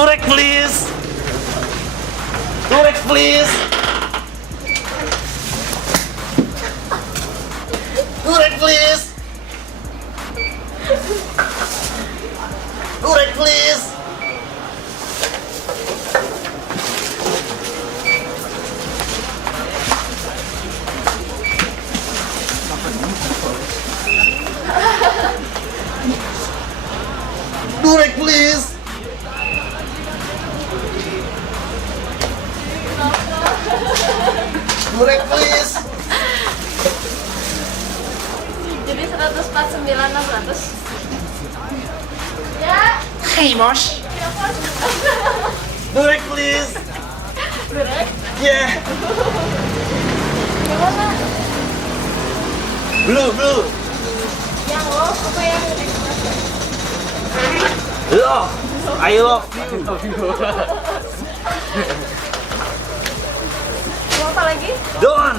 Durex please. Durex please. Durex please. Durex please. Durex please. Durex please. Jadi 149.600. Ya. Hey bos. Durex please. Durex. Yeah. Yang mana? Blue. Yang lo apa yang Love. I love you. mau apa lagi? Don.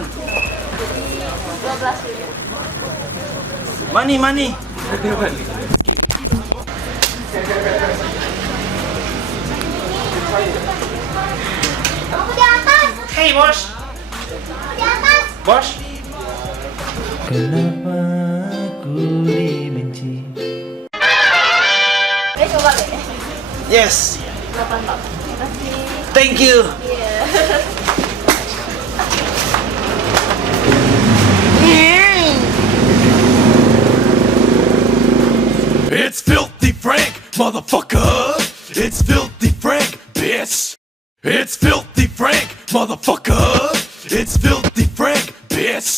Jadi 12 ribu. Money. Aku di atas. Hey bos. Di atas. Bos. Kenapa aku dibenci? Coba deh. Yes. 8 Pak. Terima kasih. Thank you. Iya. It's Filthy Frank, motherfucker. It's Filthy Frank, bitch. It's Filthy Frank, motherfucker. It's Filthy Frank, bitch.